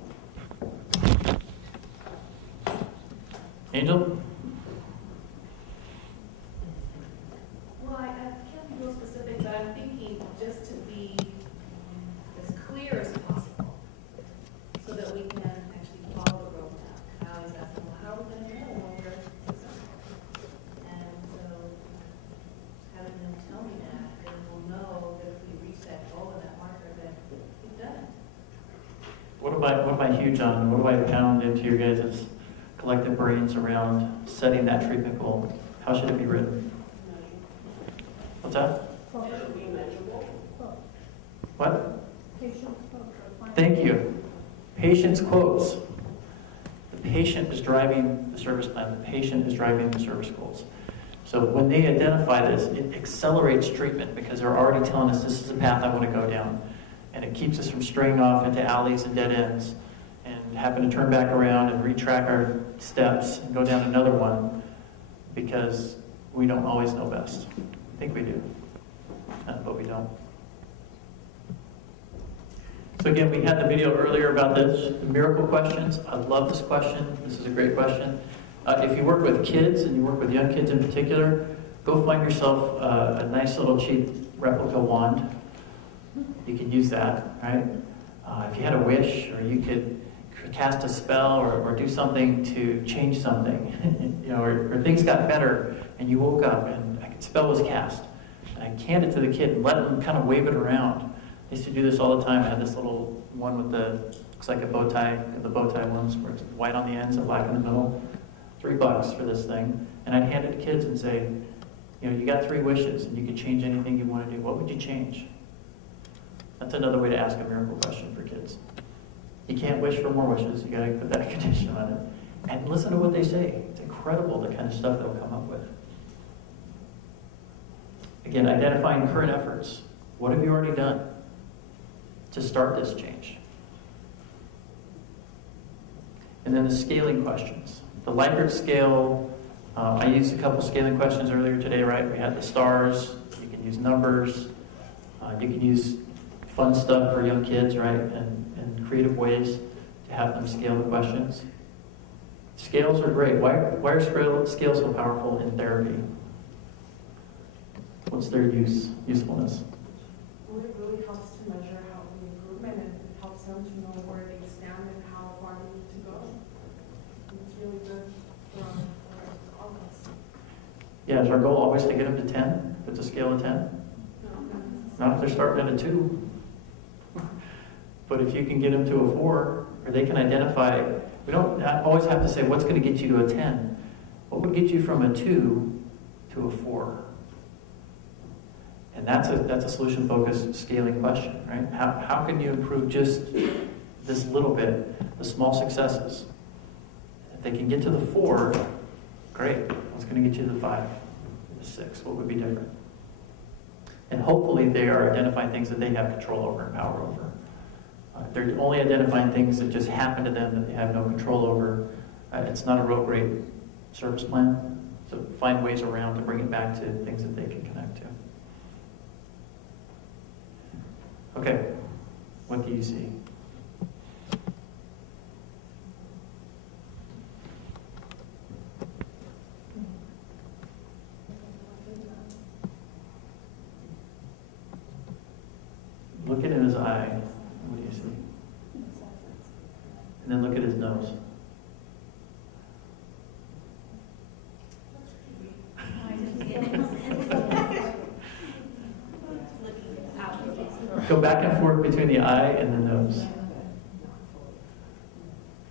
Angel? Well, I can't be real specific, but I'm thinking just to be as clear as possible so that we can actually follow the roadmap. I always ask them, well, how are we going to know when we're successful? And so having them tell me that, then we'll know that if we reach that goal and that marker, that we've done it. What am I huge on? What do I pound into your guys' collective brains around setting that treatment goal? How should it be written? What's that? What? Thank you. Patient's quotes. The patient is driving the service plan. The patient is driving the service goals. So when they identify this, it accelerates treatment because they're already telling us this is the path I want to go down. And it keeps us from straying off into alleys and dead ends and having to turn back around and retrack our steps and go down another one because we don't always know best. I think we do, but we don't. So again, we had the video earlier about this, the miracle questions. I love this question. This is a great question. If you work with kids, and you work with young kids in particular, go find yourself a nice little cheap replica wand. You could use that, right? If you had a wish, or you could cast a spell, or do something to change something, you know, or things got better, and you woke up and a spell was cast. And I hand it to the kid and let them kind of wave it around. I used to do this all the time. I had this little one with looks like a bow tie, the bow tie ones where it's white on the ends and black in the middle. $3 for this thing. And I'd hand it to kids and say, you know, you got 3 wishes and you could change anything you want to do. What would you change? That's another way to ask a miracle question for kids. You can't wish for more wishes. You got to put that condition on it. And listen to what they say. It's incredible the kind of stuff they'll come up with. Again, identifying current efforts. What have you already done to start this change? And then the scaling questions. The Likert scale, I used a couple scaling questions earlier today, right? We had the stars. You can use numbers. You can use fun stuff for young kids, right? And creative ways to have them scale the questions. Scales are great. Why are scales so powerful in therapy? What's their usefulness? Well, it really helps to measure how the improvement, and it helps them to know where they stand and how far they need to go. And it's really good for all of us. Yeah, is our goal always to get them to 10? If it's a scale of 10? Not if they're starting at a 2. But if you can get them to a 4, or they can identify, we don't always have to say what's going to get you to a 10. What would get you from a 2 to a 4? And that's a solution-focused scaling question, right? How can you improve just this little bit, the small successes? If they can get to the 4, great. What's going to get you to the 5, the 6? What would be different? And hopefully they are identifying things that they have control over and power over. If they're only identifying things that just happen to them that they have no control over, it's not a real great service plan. So find ways around to bring it back to things that they can connect to. Okay, what do you see? Look in his eye. What do you see? And then look at his nose. Go back and forth between the eye and the nose.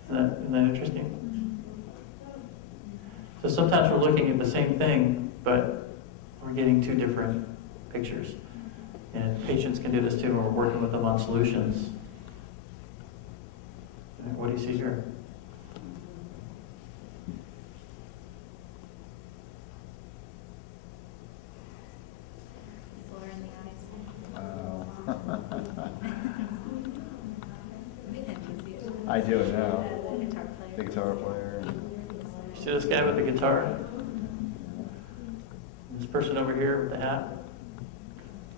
Isn't that interesting? So sometimes we're looking at the same thing, but we're getting 2 different pictures. And patients can do this too, and we're working with them on solutions. What do you see here? People are in the audience. I do it now. The guitar player. The guitar player. You see this guy with the guitar? This person over here with the hat?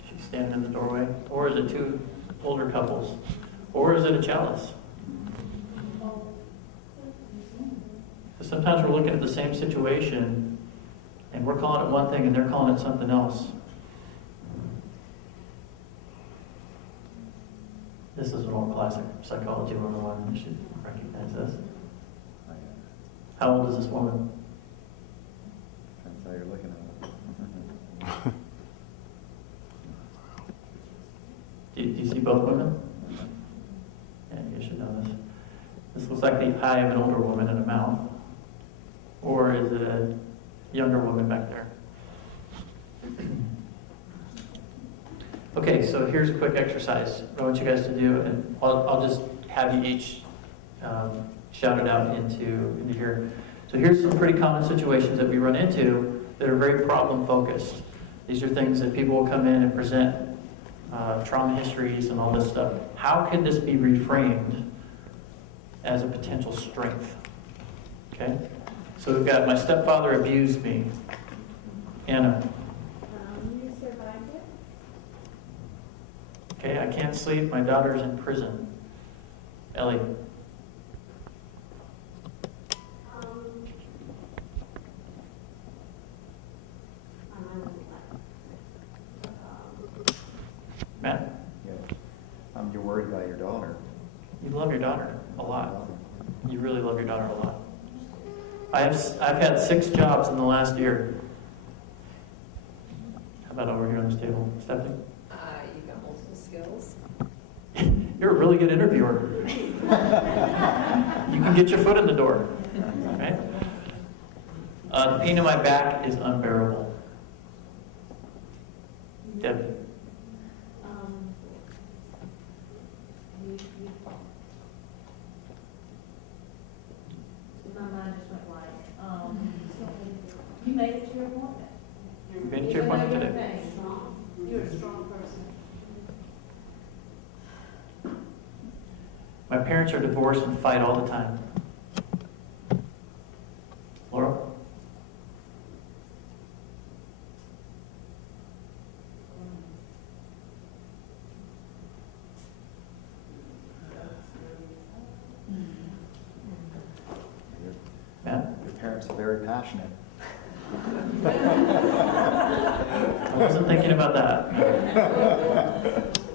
She's standing in the doorway. Or is it two older couples? Or is it a chalice? So sometimes we're looking at the same situation and we're calling it one thing and they're calling it something else. This is an old classic psychology 101. You should recognize this. How old is this woman? Depends how you're looking at it. Do you see both women? Yeah, you should know this. This looks like the eye of an older woman and a mouth. Or is it a younger woman back there? Okay, so here's a quick exercise I want you guys to do, and I'll just have you each shout it out into here. So here's some pretty common situations that we run into that are very problem focused. These are things that people will come in and present trauma histories and all this stuff. How can this be reframed as a potential strength? Okay? So we've got my stepfather abused me. Anna. You survived it? Okay, I can't sleep. My daughter's in prison. Ellie. Matt. Yeah. You're worried about your daughter. You love your daughter a lot. You really love your daughter a lot. I've had 6 jobs in the last year. How about over here on this table? Stephanie? You've got multiple skills. You're a really good interviewer. You can get your foot in the door. Okay? The pain in my back is unbearable. Debbie? My mind just went blank. You made it to your appointment. You made it to your appointment today. You're a strong person. My parents are divorced and fight all the time. Laura? Matt? Your parents are very passionate. I wasn't thinking about that.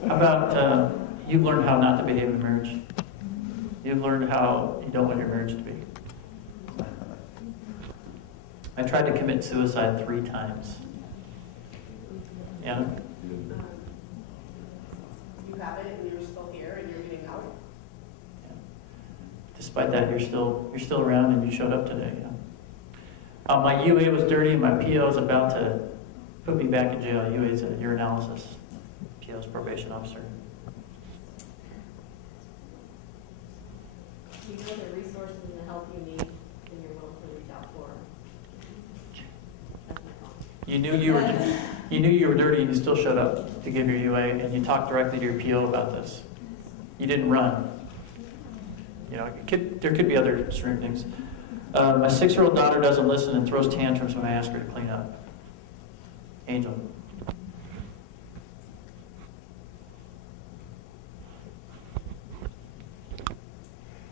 How about you've learned how not to behave in marriage? You've learned how you don't want your marriage to be. I tried to commit suicide 3 times. Yeah? You have it and you're still here and you're getting out. Despite that, you're still around and you showed up today. Yeah? My UA was dirty and my PO is about to put me back in jail. UA is a urinalysis. PO is probation officer. You know the resources and the help you need, and you're willing to reach out for. You knew you were dirty and you still showed up to give your UA, and you talked directly to your PO about this. You didn't run. You know, there could be other extreme things. My 6-year-old daughter doesn't listen and throws tantrums when I ask her to clean up. Angel.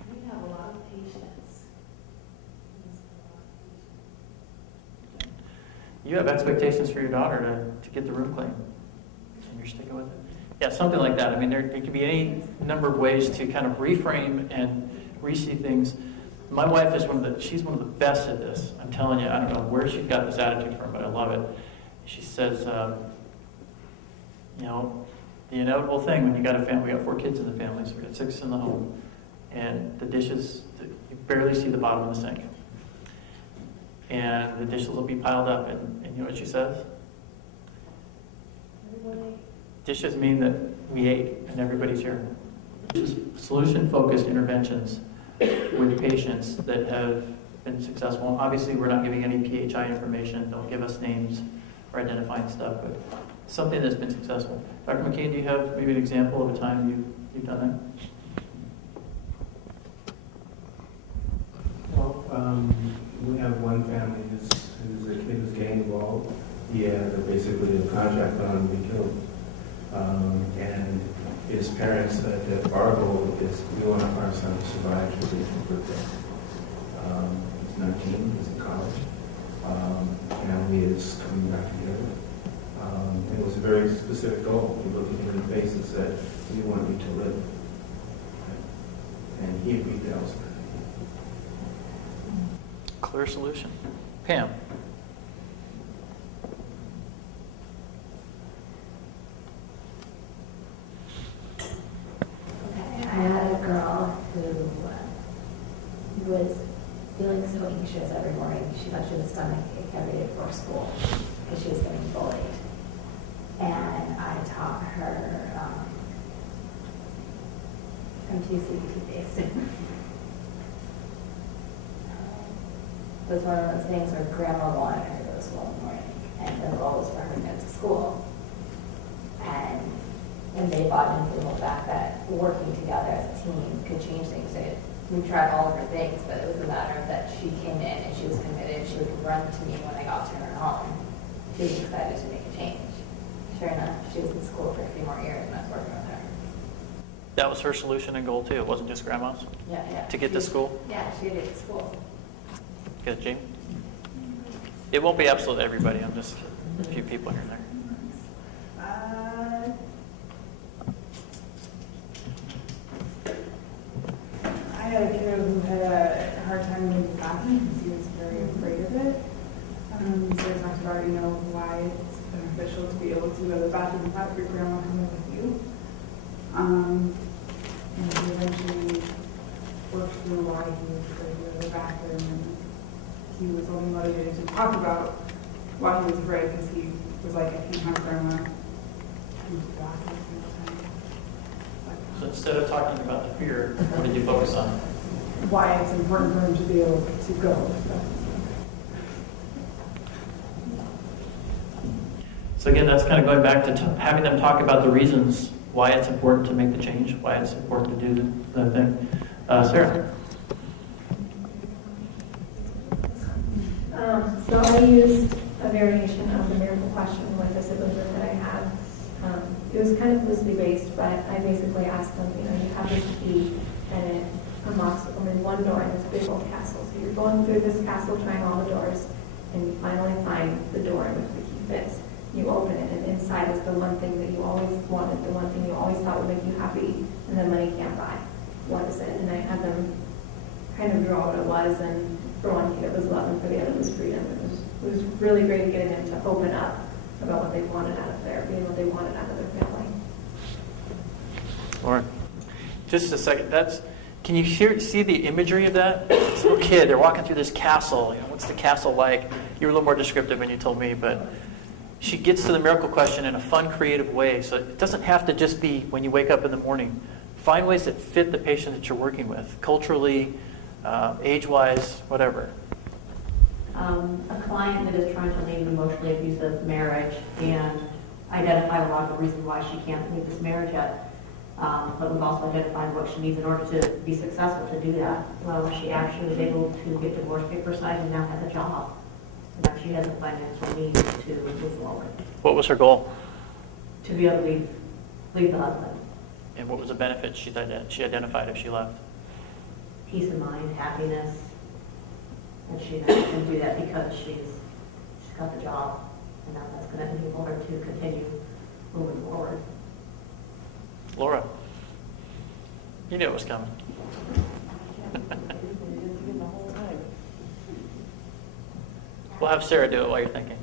You have a lot of patience. You have expectations for your daughter to get the room clean, and you're sticking with it. Yeah, something like that. I mean, there could be any number of ways to kind of reframe and re-see things. My wife is she's one of the best at this. I'm telling you, I don't know where she got this attitude from, but I love it. She says, you know, the inevitable thing when you got a family, we got 4 kids in the family, so we got 6 in the home, and the dishes, you barely see the bottom of the sink. And the dishes will be piled up, and you know what she says? Dishes mean that we ate and everybody's here. Just solution-focused interventions with patients that have been successful. Obviously, we're not giving any PHI information. Don't give us names or identifying stuff, but something that's been successful. Dr. McKean, do you have maybe an example of a time you've done that? Well, we have one family whose a kid was gang involved. He had basically a contract on to be killed. And his parents said that our goal is we want our son to survive to his birthday. He's 19, he's in college. Family is coming back together. It was a very specific goal. We looked at him in the face and said, we want you to live. And he agreed that was Clear solution. Pam. Okay, I had a girl who was feeling so anxious every morning. She thought she was stomach ache every day before school because she was getting bullied. And I taught her MTCBT based. It was one of those things where grandma wanted her to go to school in the morning, and the goal was for her to get to school. And they bought into the whole fact that working together as a team could change things. We tried all of her things, but it was a matter of that she came in and she was committed. She would run to me when I got to her home. She was excited to make a change. Sure enough, she was in school for a few more years when I was working with her. That was her solution and goal too. It wasn't just grandma's? Yeah. To get to school? Yeah, she did it to school. Good, Jamie? It won't be absolute everybody. I'm just a few people here and there. I had a kid who had a hard time going to the bathroom because he was very afraid of it. So we talked about, why it's beneficial to be able to go to the bathroom without your grandma coming with you. And we eventually worked through why he was afraid to go to the bathroom. And he was only motivated to talk about why he was afraid because he was like, I can't have grandma come to the bathroom all the time. So instead of talking about the fear, what did you focus on? Why it's important for him to be able to go. So again, that's kind of going back to having them talk about the reasons why it's important to make the change, why it's important to do the thing. Sarah? So I used a variation of the miracle question with the sibling group that I had. It was kind of loosely based, but I basically asked them, you have this key and it unlocks only one door in this big old castle. So you're going through this castle, trying all the doors, and you finally find the door in which the key fits. You open it, and inside is the one thing that you always wanted, the one thing you always thought would make you happy, and then money can't buy. What is it? And I had them kind of draw what it was, and for one kid it was love, and for the other it was freedom. It was really great getting them to open up about what they wanted out of therapy and what they wanted out of their family. All right. Just a second. Can you see the imagery of that? This little kid, they're walking through this castle. What's the castle like? You were a little more descriptive when you told me, but she gets to the miracle question in a fun, creative way. So it doesn't have to just be when you wake up in the morning. Find ways that fit the patient that you're working with, culturally, age-wise, whatever. A client that is trying to leave an emotionally abusive marriage and identified a lot of the reasons why she can't leave this marriage yet. But we've also identified what she needs in order to be successful to do that. Well, she actually was able to get divorce papers signed and now has a job. And now she has a financial need to move forward. What was her goal? To be able to leave the husband. And what was the benefit she identified if she left? Peace of mind, happiness. And she now can do that because she's got the job. And now that's going to enable her to continue moving forward. Laura, you knew it was coming. We'll have Sarah do it while you're thinking.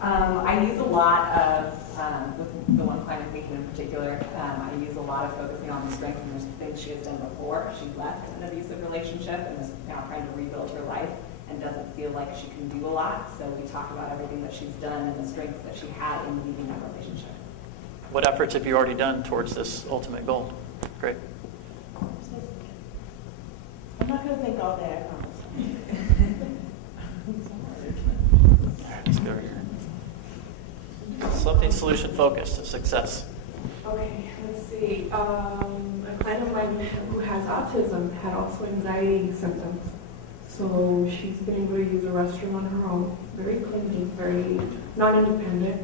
I use a lot of, with the one client I'm thinking in particular, I use a lot of focusing on the strengths and the things she has done before. She left an abusive relationship and is now trying to rebuild her life. and doesn't feel like she can do a lot. So we talk about everything that she's done and the strengths that she had in leading that relationship. What efforts have you already done towards this ultimate goal? Great. I'm not going to think all day, I promise. Let's go here. Something solution focused to success. Okay, let's see. A client of mine who has autism had also anxiety symptoms. So she's been able to use a restroom on her own, very clingy, very non-independent,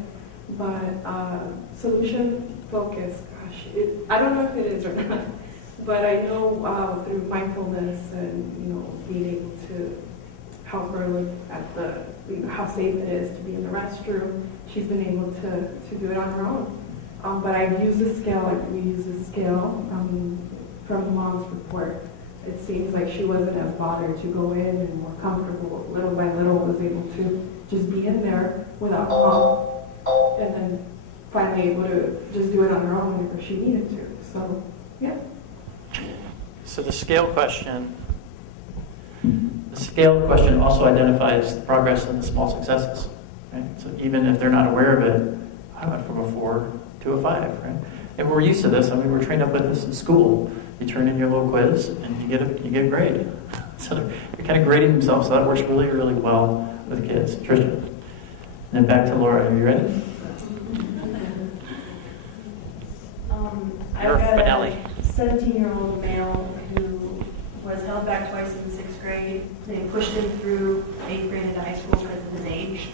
but solution focused, gosh, I don't know if it is or not, but I know through mindfulness and, being able to help her look at the, how safe it is to be in the restroom, she's been able to do it on her own. But I've used a scale, like we use a scale from the mom's report. It seems like she wasn't as bothered to go in and more comfortable. Little by little was able to just be in there without mom. And then finally able to just do it on her own whenever she needed to. So, yeah. So the scale question also identifies the progress and the small successes. Right? So even if they're not aware of it, I went from a 4 to a 5, right? And we're used to this. I mean, we're trained up with this in school. You turn in your little quiz and you get a grade. So they're kind of grading themselves. So that works really, really well with kids. Tricia. And then back to Laura. Are you ready? Your finale. 17-year-old male who was held back twice in 6th grade. They pushed him through 8th grade into high school because of his age.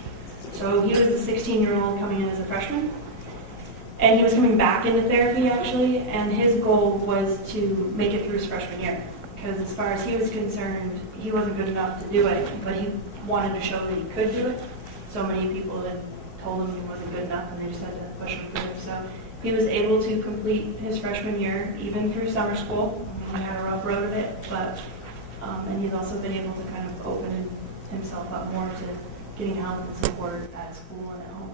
So he was a 16-year-old coming in as a freshman. And he was coming back into therapy, actually, and his goal was to make it through his freshman year. Because as far as he was concerned, he wasn't good enough to do it, but he wanted to show that he could do it. So many people had told him he wasn't good enough, and they just had to push him through it. So he was able to complete his freshman year, even through summer school. He had a rough road of it, but, and he's also been able to kind of open himself up more to getting help and support at school and at home.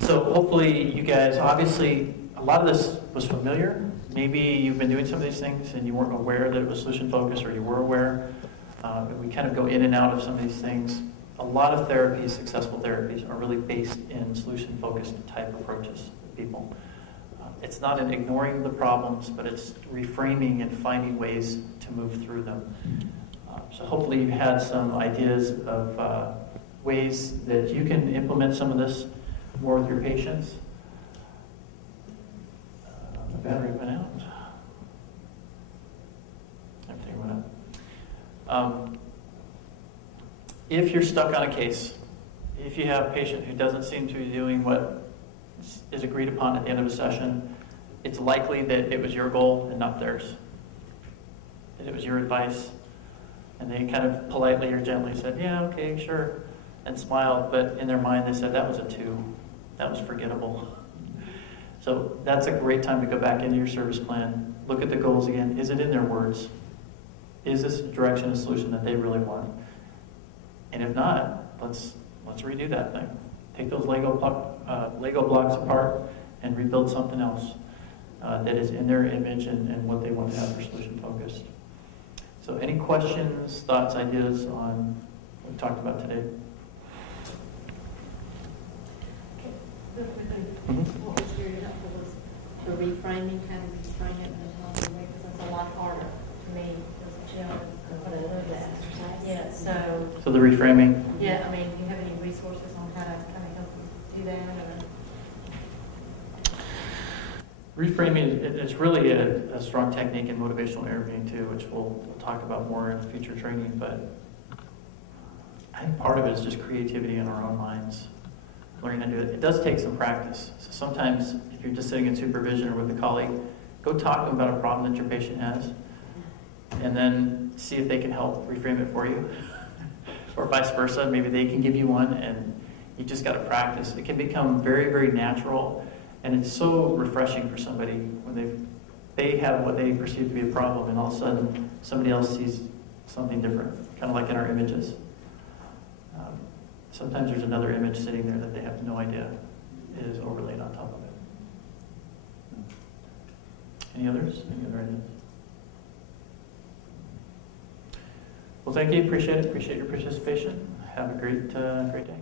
So hopefully you guys, obviously, a lot of this was familiar. Maybe you've been doing some of these things and you weren't aware that it was solution focused, or you were aware. We kind of go in and out of some of these things. A lot of therapies, successful therapies, are really based in solution focused type approaches with people. It's not in ignoring the problems, but it's reframing and finding ways to move through them. So hopefully you had some ideas of ways that you can implement some of this more with your patients. The battery went out. Everything went out. If you're stuck on a case, if you have a patient who doesn't seem to be doing what is agreed upon at the end of a session, it's likely that it was your goal and not theirs. That it was your advice. And they kind of politely or gently said, yeah, okay, sure, and smiled, but in their mind they said, that was a 2. That was forgettable. So that's a great time to go back into your service plan, look at the goals again. Is it in their words? Is this a direction, a solution that they really want? And if not, let's redo that thing. Take those Lego blocks apart and rebuild something else that is in their image and what they want to have for solution focused. So any questions, thoughts, ideas on what we talked about today? What was very helpful was the reframing, kind of trying it in a healthy way, because that's a lot harder to me as a child. But I love that exercise. Yeah, So the reframing? Yeah, I mean, do you have any resources on how to kind of help them do that? Reframing, it's really a strong technique in motivational interviewing too, which we'll talk about more in future training, but I think part of it is just creativity in our own minds, learning to do it. It does take some practice. So sometimes if you're just sitting in supervision or with a colleague, go talk to them about a problem that your patient has, and then see if they can help reframe it for you. Or vice versa, maybe they can give you one, and you just got to practice. It can become very, very natural. And it's so refreshing for somebody when they have what they perceive to be a problem, and all of a sudden somebody else sees something different, kind of like in our images. Sometimes there's another image sitting there that they have no idea is overlaid on top of it. Any others? Any other ideas? Well, thank you, appreciate it, appreciate your participation. Have a great day.